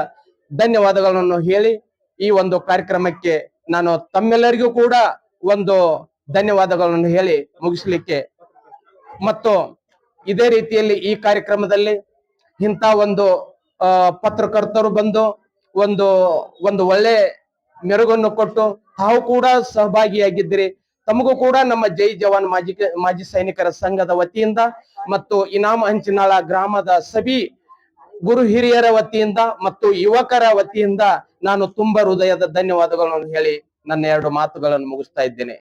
ಧನ್ಯವಾದಗಳನ್ನು ಹೇಳಿ ಈ ಒಂದು ಕಾರ್ಯಕ್ರಮಕ್ಕೆ ನಾನು ತಮ್ಮೆಲ್ಲರಿಗೂ ಕೂಡ ಒಂದು ಧನ್ಯವಾದಗಳನ್ನು ಹೇಳಿ ಮುಗಿಸ್ಲಿಕ್ಕೆ ಮತ್ತು ಇದೇ ರೀತಿಯಲ್ಲಿ ಈ ಕಾರ್ಯಕ್ರಮದಲ್ಲಿ ಇಂಥ ಒಂದು ಪತ್ರಕರ್ತರು ಬಂದು ಒಂದು ಒಳ್ಳೆ ಮೆರುಗನ್ನು ಕೊಟ್ಟು ತಾವು ಕೂಡ ಸಹಭಾಗಿಯಾಗಿದ್ದೀರಿ ತಮಗೂ ಕೂಡ ನಮ್ಮ ಜೈ ಜವಾನ್ ಮಾಜಿ ಸೈನಿಕರ ಸಂಘದ ವತಿಯಿಂದ ಮತ್ತು ಇನಾಮ್ ಹಂಚಿನಾಳ ಗ್ರಾಮದ ಸಭಿ ಗುರು ಹಿರಿಯರ ವತಿಯಿಂದ ಮತ್ತು ಯುವಕರ ವತಿಯಿಂದ ನಾನು ತುಂಬಾ ಹೃದಯದ ಧನ್ಯವಾದಗಳನ್ನು ಹೇಳಿ ನನ್ನ 2 ಮಾತುಗಳನ್ನು ಮುಗಿಸ್ತಾ ಇದ್ದೇನೆ.